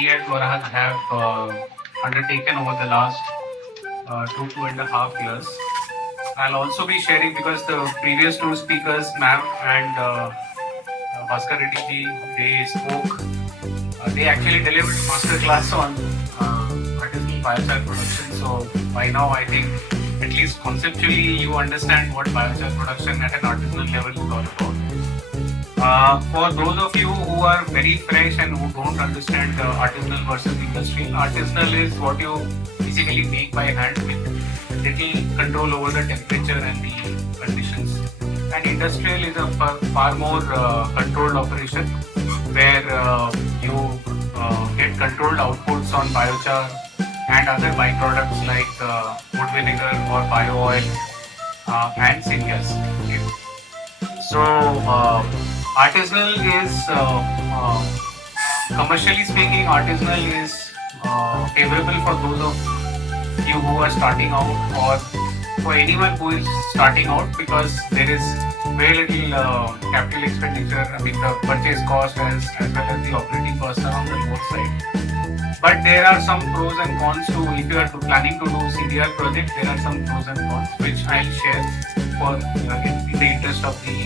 we at Varhad have undertaken over the last 2.5 years. I'll also be sharing because the previous two speakers, ma'am and Bhaskar Reddy ji, they spoke. They actually delivered a master class on artisanal biochar production. So by now, I think at least conceptually you understand what biochar production at an artisanal level is all about. For those of you who are very fresh and who don't understand artisanal versus industrial, artisanal is what you basically make by hand with little control over the temperature and the conditions. And industrial is a far more controlled operation where you get controlled outputs on biochar and other byproducts like wood vinegar or bio oil and syngas. Okay. So artisanal is commercially speaking, artisanal is favorable for those of you who are starting out or for anyone who is starting out because there is very little capital expenditure. I mean the purchase cost as well as the operating costs are on the lower side. But there are some pros and cons to if you are planning to do CDR project. There are some pros and cons which I'll share for in the interest of the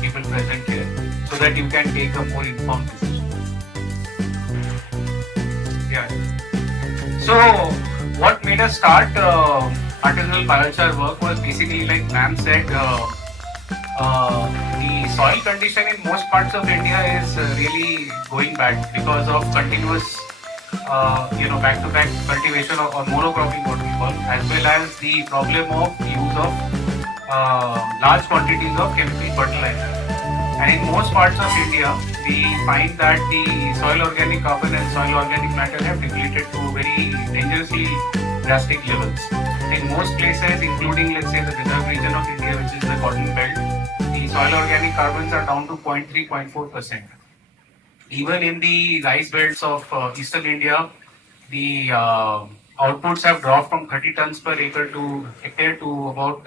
people present here, so that you can take a more informed decision. Yeah. So what made us start artisanal biochar work was basically like ma'am said. The soil condition in most parts of India is really going bad because of continuous, back-to-back cultivation or monocropping, what we call, as well as the problem of use of large quantities of chemical fertilizer. And in most parts of India, we find that the soil organic carbon and soil organic matter have depleted to very dangerously drastic levels. In most places, including let's say the Vidarbha region of India, which is the cotton belt, the soil organic carbons are down to 0.3, 0.4%. Even in the rice belts of eastern India, the outputs have dropped from 30 tons per acre to hectare to about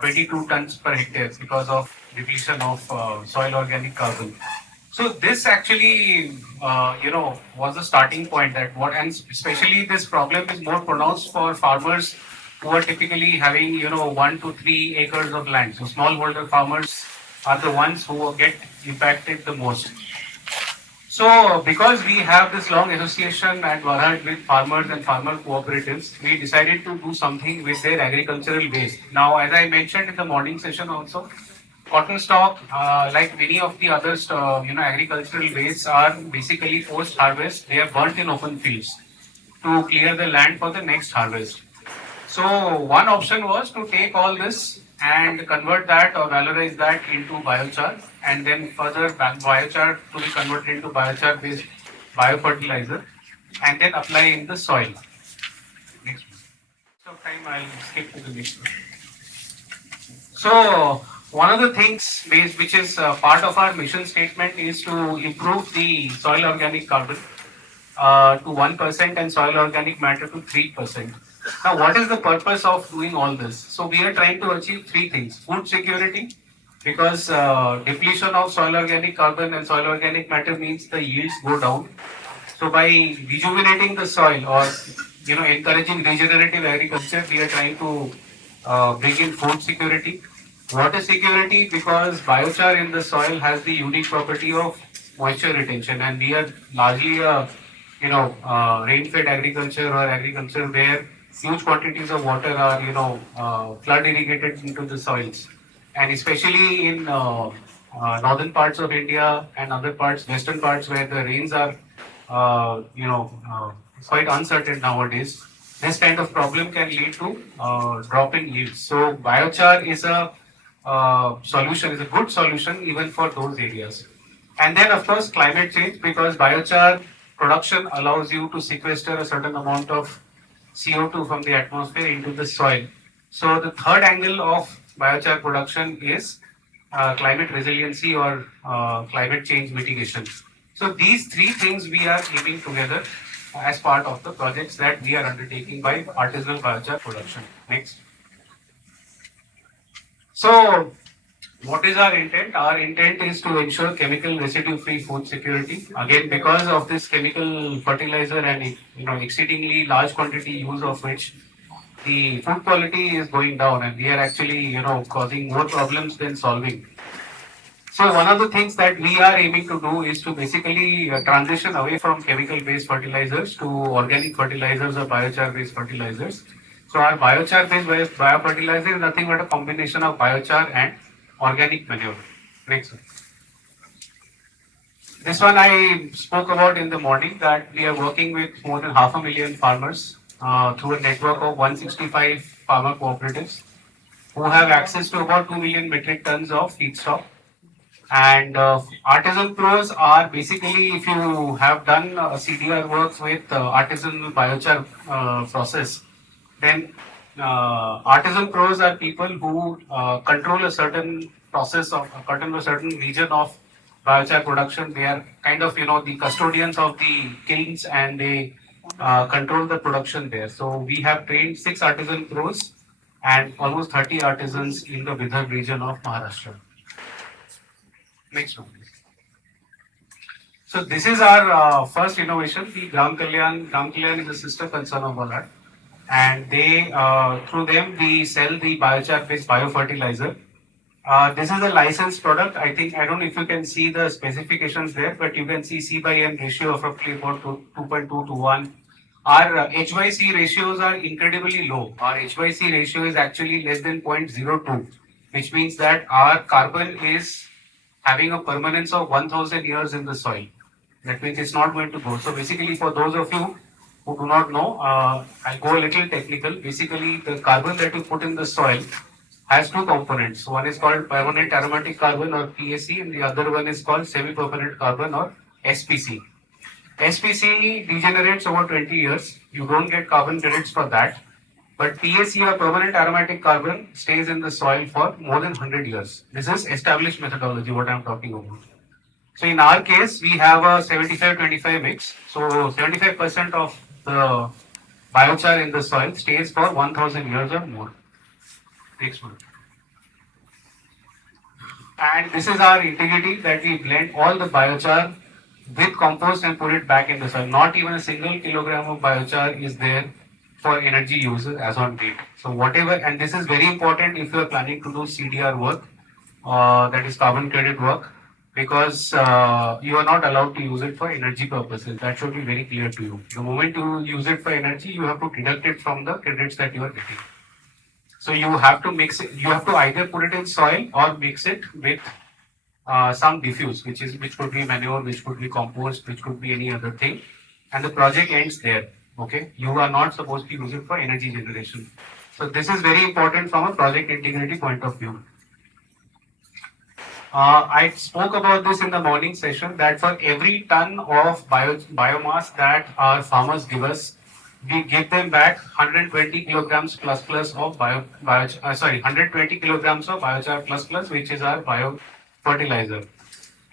22 tons per hectare because of depletion of soil organic carbon. So this actually, was the starting point that what, and especially this problem is more pronounced for farmers who are typically having, 1 to 3 acres of land. So smallholder farmers are the ones who get impacted the most. So, because we have this long association at Varhad with farmers and farmer cooperatives, we decided to do something with their agricultural waste. Now, as I mentioned in the morning session also, cotton stalk, like many of the other, agricultural wastes are basically post-harvest. They are burnt in open fields to clear the land for the next harvest. So, one option was to take all this and convert that or valorize that into biochar, and then further biochar to be converted into biochar based biofertilizer, and then apply in the soil. Next one. So time I'll skip to the next one. So one of the things which is part of our mission statement is to improve the soil organic carbon to 1% and soil organic matter to 3%. Now, what is the purpose of doing all this? So, we are trying to achieve three things: food security, because depletion of soil organic carbon and soil organic matter means the yields go down. So, by rejuvenating the soil or encouraging regenerative agriculture, we are trying to bring in food security, water security, because biochar in the soil has the unique property of moisture retention, and we are largely a rain-fed agriculture or agriculture where huge quantities of water are, flood irrigated into the soils. And especially in northern parts of India and other parts, western parts where the rains are, quite uncertain nowadays, this kind of problem can lead to drop in yields. So biochar is a solution, is a good solution even for those areas. And then of course climate change, because biochar production allows you to sequester a certain amount of CO2 from the atmosphere into the soil. So the third angle of biochar production is climate resiliency or climate change mitigation. So these three things we are keeping together as part of the projects that we are undertaking by artisanal biochar production. Next. So What is our intent? Our intent is to ensure chemical residue-free food security. Again, because of this chemical fertilizer and exceedingly large quantity use of which the food quality is going down, and we are actually causing more problems than solving. So one of the things that we are aiming to do is to basically transition away from chemical-based fertilizers to organic fertilizers or biochar-based fertilizers. So our biochar-based biofertilizer is nothing but a combination of biochar and organic manure. Next one. This one I spoke about in the morning, that we are working with more than 500,000 farmers through a network of 165 farmer cooperatives who have access to about 2 million metric tons of feedstock. And artisan pros are basically, if you have done CDR works with artisanal biochar process, then artisan pros are people who control a certain process of control a certain region of biochar production. They are kind of the custodians of the kilns, and they control the production there. So we have trained 6 artisan pros and almost 30 artisans in the Vidarbha region of Maharashtra. Next one. So this is our first innovation, the Gram Kalyan. Gram Kalyan is a sister concern of Varhad, and they through them we sell the biochar-based biofertilizer. This is a licensed product. I don't know if you can see the specifications there, but you can see C by N ratio of roughly about 2.2 to 1. Our HYC ratios are incredibly low. Our HYC ratio is actually less than 0.02, which means that our carbon is having a permanence of 1000 years in the soil. That means it's not going to go. So basically, for those of you who do not know, I'll go a little technical. Basically, the carbon that you put in the soil has two components. One is called permanent aromatic carbon, or PAC, and the other one is called semi-permanent carbon, or SPC. SPC degenerates over 20 years. You don't get carbon credits for that. But PAC, or permanent aromatic carbon, stays in the soil for more than 100 years. This is established methodology, what I'm talking about. So in our case, we have a 75-25 mix. So 75% of the biochar in the soil stays for 1000 years or more. Next one. And this is our integrity, that we blend all the biochar with compost and put it back in the soil. Not even a single kilogram of biochar is there for energy use as on date. So whatever, and this is very important if you are planning to do CDR work, that is carbon credit work, because you are not allowed to use it for energy purposes. That should be very clear to you. The moment you use it for energy, you have to deduct it from the credits that you are getting. So you have to mix it. You have to either put it in soil or mix it with some diffuse, which could be manure, which could be compost, which could be any other thing, and the project ends there. Okay, you are not supposed to use it for energy generation. So this is very important from a project integrity point of view. I spoke about this in the morning session, that for every ton of biomass that our farmers give us, we give them back 120 kilograms plus of 120 kilograms of biochar plus, which is our bio fertilizer.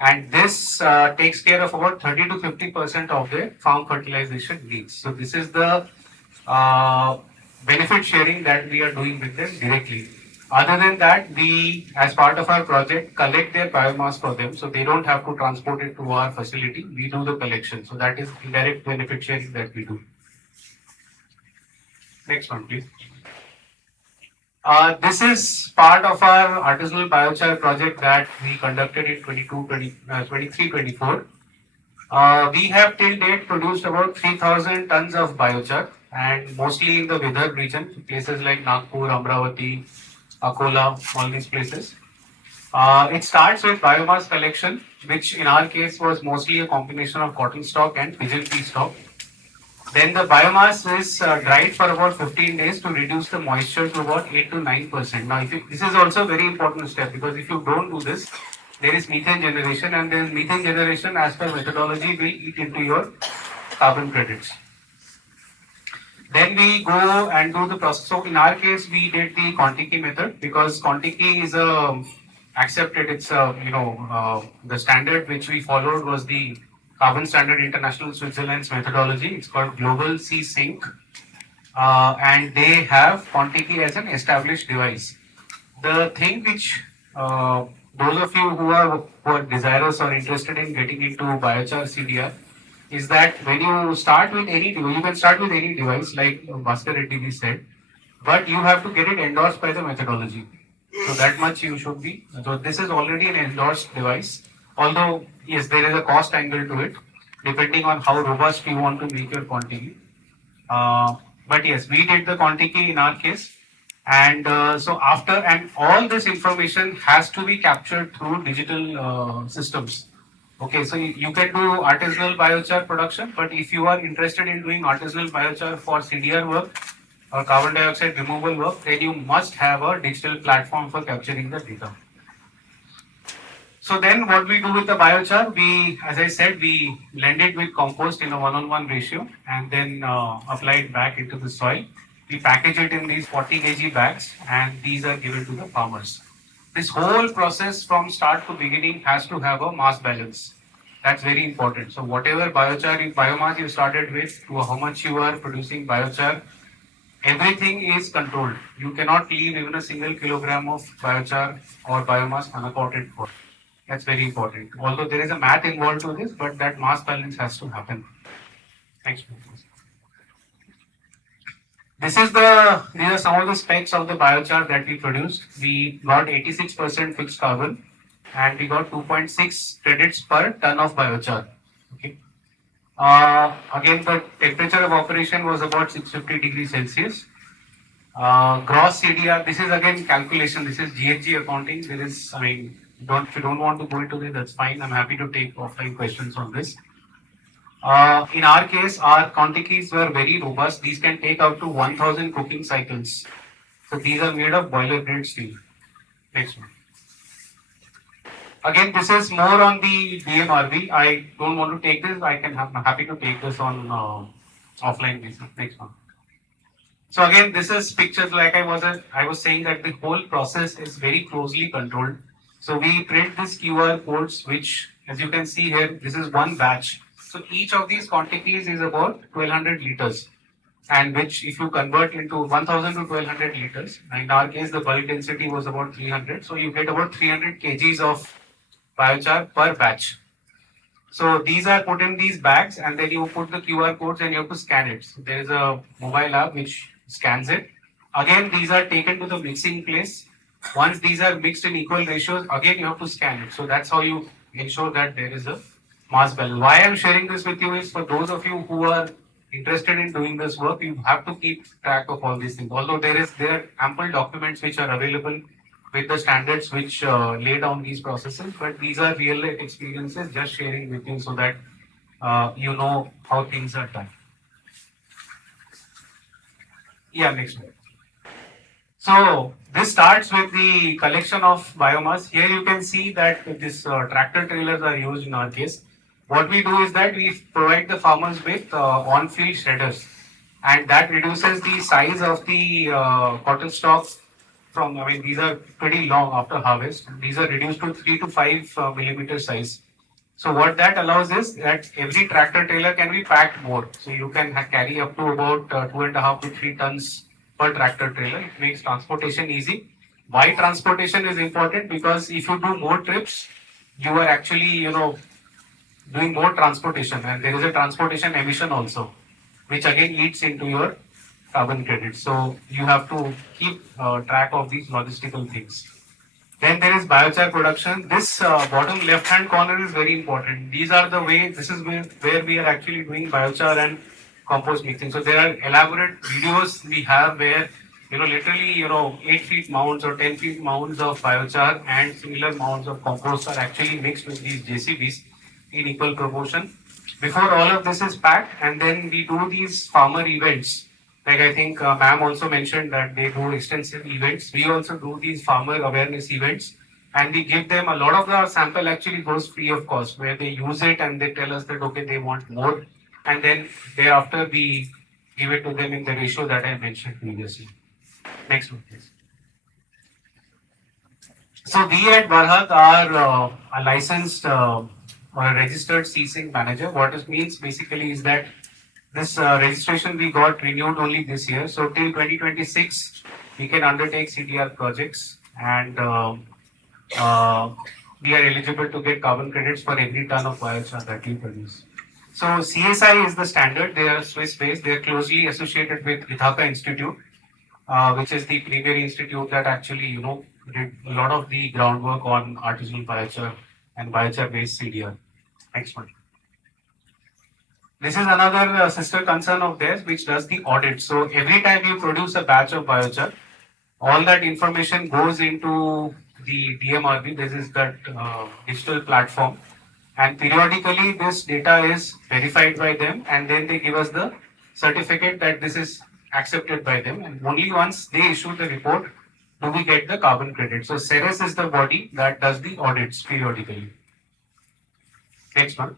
And this takes care of about 30 to 50% of the farm fertilization needs. So this is the uh, benefit sharing that we are doing with them directly. Other than that, we, as part of our project, collect their biomass for them, so they don't have to transport it to our facility. We do the collection. So that is indirect benefit sharing that we do. Next one, please. This is part of our artisanal biochar project that we conducted in 23-24. We have till date produced about 3,000 tons of biochar, and mostly in the Vidarbha region, places like Nagpur, Amravati, Akola, all these places. It starts with biomass collection, which in our case was mostly a combination of cotton stalk and pigeon pea stalk. Then the biomass is dried for about 15 days to reduce the moisture to about 8 to 9%. Now, this is also a very important step, because if you don't do this, there is methane generation, and then methane generation, as per methodology, will eat into your carbon credits. Then we go and do the process. So in our case, we did the Contiki method, because Contiki is accepted. It's the standard which we followed was the Carbon Standard International Switzerland's methodology. It's called Global Sea Sync, and they have Contiki as an established device. The thing which uh, those of you who are desirous or interested in getting into biochar CDR, is that when you start with any device, you can start with any device like Bhaskar Reddy said, but you have to get it endorsed by the methodology. So that much you should be. So this is already an endorsed device. Although yes, there is a cost angle to it, depending on how robust you want to make your quantity. Uh, but yes, we did the quantity in our case. And so after, and all this information has to be captured through digital systems. Okay, so you can do artisanal biochar production, but if you are interested in doing artisanal biochar for CDR work or carbon dioxide removal work, then you must have a digital platform for capturing the data. So then what we do with the biochar, as I said, we blend it with compost in a 1:1 ratio and then apply it back into the soil. We package it in these 40 kg bags and these are given to the farmers. This whole process from start to beginning has to have a mass balance. That's very important. So whatever biomass you started with to how much you are producing biochar, everything is controlled. You cannot leave even a single kilogram of biochar or biomass unaccounted for. That's very important. Although there is a math involved to this, but that mass balance has to happen. Next one, please. These are some of the specs of the biochar that we produced. We got 86% fixed carbon and we got 2.6 credits per ton of biochar. Okay. Again, the temperature of operation was about 650 degrees Celsius. Gross CDR, this is again calculation, this is GHG accounting. There is, I mean, if you don't want to go into this, that's fine. I'm happy to take offline questions on this. In our case, our quantities were very robust. These can take up to 1000 cooking cycles. So these are made of boiler grade steel. Next one. Again, this is more on the DMRV. I don't want to take this. I'm happy to take this on offline basis. Next one. So again, this is pictures like I was saying that the whole process is very closely controlled. So we print these QR codes, which as you can see here, this is one batch. So each of these quantities is about 1200 liters. And which if you convert into 1000 to 1200 liters, in our case the bulk density was about 300. So you get about 300 kgs of biochar per batch. So these are put in these bags and then you put the QR codes and you have to scan it. So there is a mobile app which scans it. Again, these are taken to the mixing place. Once these are mixed in equal ratios, again you have to scan it. So that's how you ensure that there is a mass balance. Why I'm sharing this with you is for those of you who are interested in doing this work, you have to keep track of all these things. Although there are ample documents which are available with the standards which lay down these processes, but these are real life experiences just sharing with you so that you know how things are done. Yeah, next one. So this starts with the collection of biomass. Here you can see that this tractor trailers are used in our case. What we do is that we provide the farmers with on-field shredders, and that reduces the size of the cotton stalks from. I mean, these are pretty long after harvest. These are reduced to 3 to 5 millimeter size. So what that allows is that every tractor trailer can be packed more. So you can carry up to about 2.5 to 3 tons per tractor trailer. It makes transportation easy. Why transportation is important? Because if you do more trips, you are actually, doing more transportation and there is a transportation emission also, which again eats into your carbon credit. So you have to keep track of these logistical things. Then there is biochar production. This bottom left hand corner is very important. These are the way, this is where we are actually doing biochar and compost mixing. So there are elaborate videos we have where, literally, 8 feet mounds or 10 feet mounds of biochar and similar mounds of compost are actually mixed with these JCBs in equal proportion. Before all of this is packed, and then we do these farmer events. Like I think ma'am also mentioned that they do extensive events. We also do these farmer awareness events, and we give them a lot of the sample actually goes free of cost, where they use it and they tell us that okay they want more, and then thereafter we give it to them in the ratio that I mentioned previously. Next one, please. So we at Varhad are a licensed or a registered ceasing manager. What it means basically is that this registration we got renewed only this year. So till 2026, we can undertake CDR projects and uh, we are eligible to get carbon credits for every ton of biochar that we produce. So CSI is the standard. They are Swiss-based. They are closely associated with Ithaka Institute, which is the premier institute that actually, did a lot of the groundwork on artisanal biochar and biochar-based CDR. Next one. This is another sister concern of theirs, which does the audit. So every time you produce a batch of biochar, all that information goes into the DMRB. This is that digital platform, and periodically this data is verified by them, and then they give us the certificate that this is accepted by them. And only once they issue the report do we get the carbon credit. So CERES is the body that does the audits periodically. Next one.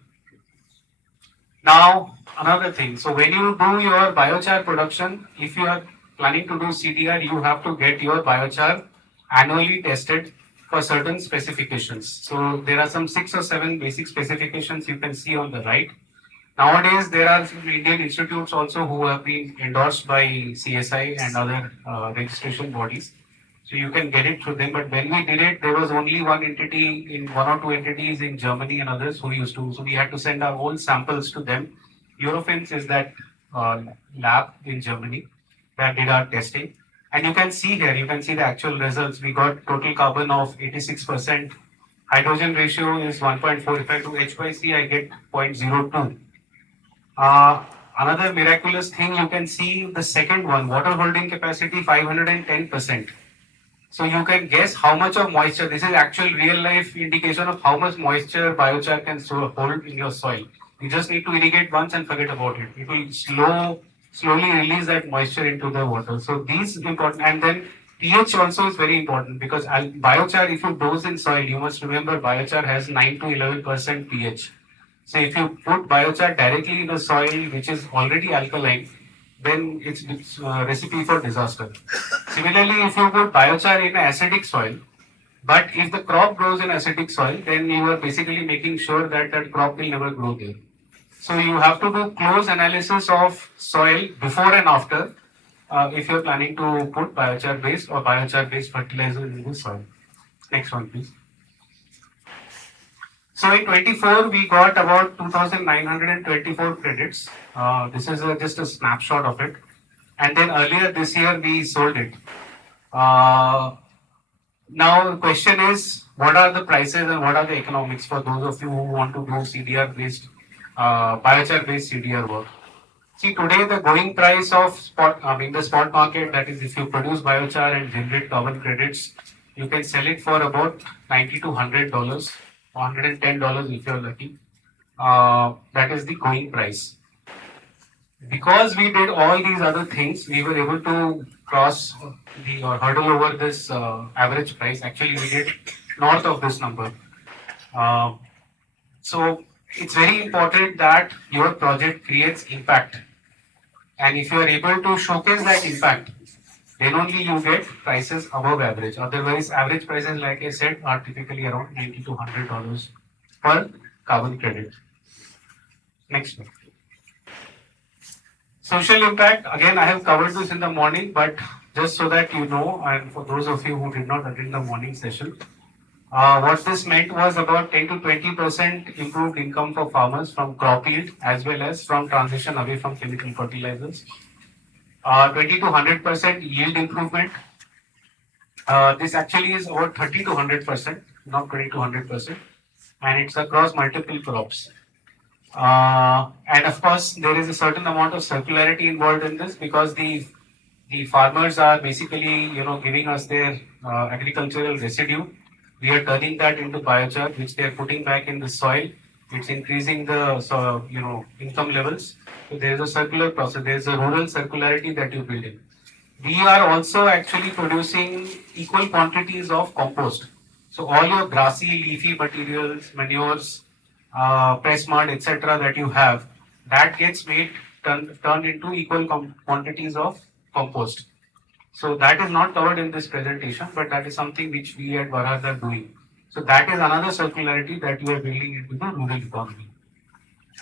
Now, another thing. So when you do your biochar production, if you are planning to do CDR, you have to get your biochar annually tested for certain specifications. So there are some 6 or 7 basic specifications you can see on the right. Nowadays, there are some Indian institutes also who have been endorsed by CSI and other registration bodies. So you can get it through them. But when we did it, there was only one entity in 1 or 2 entities in Germany and others who used to. So we had to send our own samples to them. Eurofins is that lab in Germany that did our testing. And you can see here, you can see the actual results. We got total carbon of 86%. Hydrogen ratio is 1.4. If I do H by C, I get 0.02. Another miraculous thing you can see the second one, water holding capacity 510%. So you can guess how much of moisture, this is actual real life indication of how much moisture biochar can hold in your soil. You just need to irrigate once and forget about it. It will slowly release that moisture into the water. So these important, and then pH also is very important because biochar, if you dose in soil, you must remember biochar has 9 to 11% pH. So if you put biochar directly in a soil which is already alkaline, then it's a recipe for disaster. Similarly, if you put biochar in acidic soil, but if the crop grows in acidic soil, then you are basically making sure that that crop will never grow there. So you have to do close analysis of soil before and after if you are planning to put biochar based or biochar based fertilizer in the soil. Next one, please. So in 24, we got about 2,924 credits. This is just a snapshot of it. And then earlier this year, we sold it. Now the question is, what are the prices and what are the economics for those of you who want to do CDR based, biochar based CDR work? See, today the going price of the spot market, that is if you produce biochar and generate carbon credits, you can sell it for about $90 to $100, $110 if you're lucky. That is the going price. Because we did all these other things, we were able to cross the or hurdle over this average price. Actually, we did north of this number. So it's very important that your project creates impact. And if you are able to showcase that impact, then only you get prices above average. Otherwise, average prices, like I said, are typically around $90 to $100 per carbon credit. Next one. Social impact, again, I have covered this in the morning, but just so that you know, and for those of you who did not attend the morning session, what this meant was about 10 to 20% improved income for farmers from crop yield as well as from transition away from chemical fertilizers. 20 to 100% yield improvement. This actually is about 30 to 100%, not 20 to 100%, and it's across multiple crops. And of course, there is a certain amount of circularity involved in this because the farmers are basically giving us their agricultural residue. We are turning that into biochar, which they are putting back in the soil. It's increasing the income levels. So there is a circular process. There is a rural circularity that you build in. We are also actually producing equal quantities of compost. So all your grassy, leafy materials, manures, press mud, etc. that you have, that gets turned into equal quantities of compost. So that is not covered in this presentation, but that is something which we at Varhad are doing. So that is another circularity that we are building into the rural economy.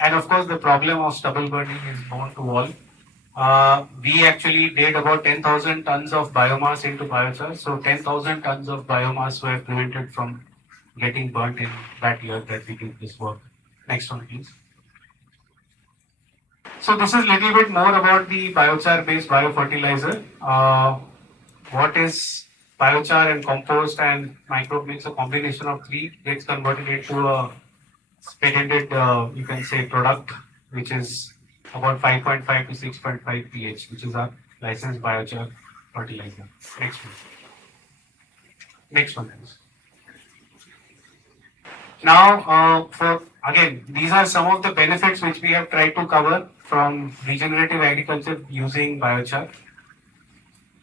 And of course, the problem of stubble burning is known to all. We actually did about 10,000 tons of biomass into biochar. So 10,000 tons of biomass were prevented from getting burnt in that year that we did this work. Next one, please. So this is a little bit more about the biochar-based biofertilizer. What is biochar and compost and microbe mix? A combination of three gets converted into a patented, you can say, product, which is about 5.5 to 6.5 pH, which is our licensed biochar fertilizer. Next one. Next one, please. Now, for again, these are some of the benefits which we have tried to cover from regenerative agriculture using biochar.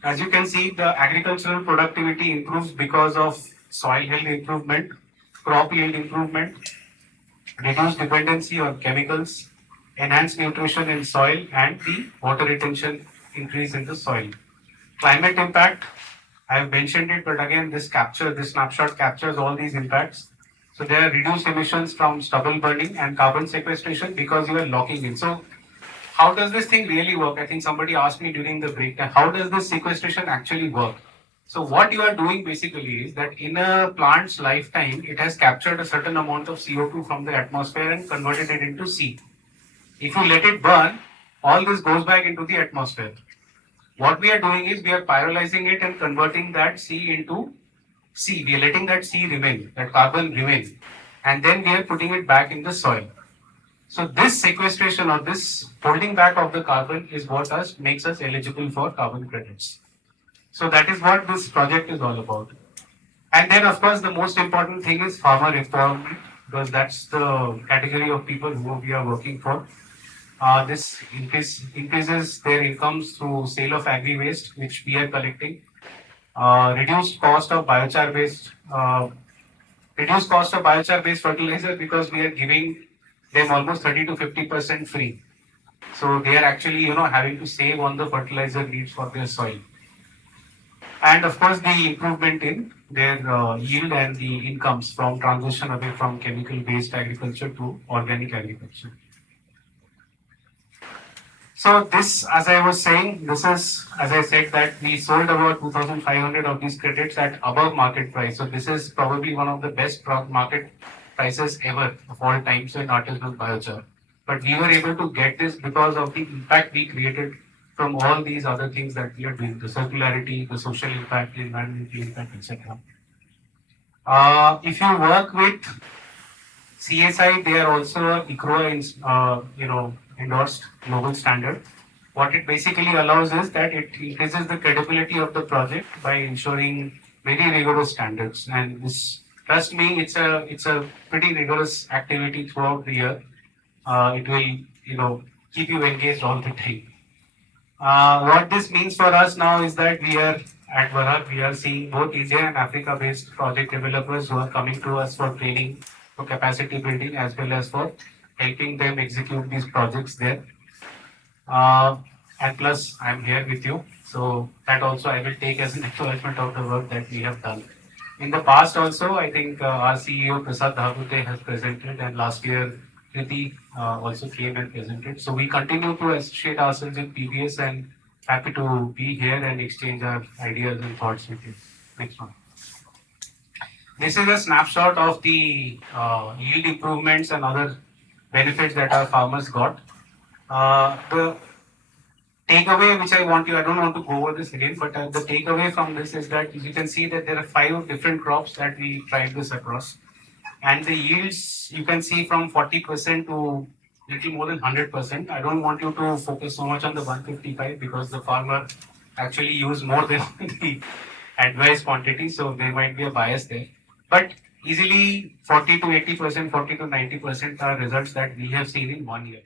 As you can see, the agricultural productivity improves because of soil health improvement, crop yield improvement, reduced dependency on chemicals, enhanced nutrition in soil, and the water retention increase in the soil. Climate impact, I have mentioned it, but again, this snapshot captures all these impacts. So there are reduced emissions from stubble burning and carbon sequestration because you are locking in. So how does this thing really work? I think somebody asked me during the break, how does this sequestration actually work? So what you are doing basically is that in a plant's lifetime, it has captured a certain amount of CO2 from the atmosphere and converted it into C. If you let it burn, all this goes back into the atmosphere. What we are doing is we are pyrolyzing it and converting that C into C. We are letting that C remain, that carbon remain, and then we are putting it back in the soil. So this sequestration or this holding back of the carbon is what makes us eligible for carbon credits. So that is what this project is all about. And then of course the most important thing is farmer empowerment, because that's the category of people who we are working for. This increases their incomes through sale of agri waste, which we are collecting. Reduced cost of biochar based fertilizer, because we are giving them almost 30 to 50% free. So they are actually, having to save on the fertilizer needs for their soil. And of course, the improvement in their yield and the incomes from transition away from chemical-based agriculture to organic agriculture. So this, as I was saying, this is, as I said, that we sold about 2,500 of these credits at above market price. So this is probably one of the best market prices ever of all times in artisanal biochar. But we were able to get this because of the impact we created from all these other things that we are doing, the circularity, the social impact, the environmental impact, etc. If you work with CSI, they are also a ICROA, endorsed global standard. What it basically allows is that it increases the credibility of the project by ensuring very rigorous standards. And this, trust me, it's a pretty rigorous activity throughout the year. It will, keep you engaged all the time. What this means for us now is that we are at Varhad, we are seeing both India and Africa-based project developers who are coming to us for training, for capacity building, as well as for helping them execute these projects there. And plus, I'm here with you, so that also I will take as an acknowledgement of the work that we have done. In the past also, I think our CEO Prasad Dhavute has presented, and last year Kriti also came and presented. So we continue to associate ourselves in PBS, and happy to be here and exchange our ideas and thoughts with you. Next one. This is a snapshot of the yield improvements and other benefits that our farmers got. The takeaway which I don't want to go over this again, but the takeaway from this is that you can see that there are 5 different crops that we tried this across. And the yields you can see from 40% to little more than 100%. I don't want you to focus so much on the 155 because the farmer actually used more than the advised quantity, so there might be a bias there. But easily 40 to 80%, 40 to 90% are results that we have seen in 1 year.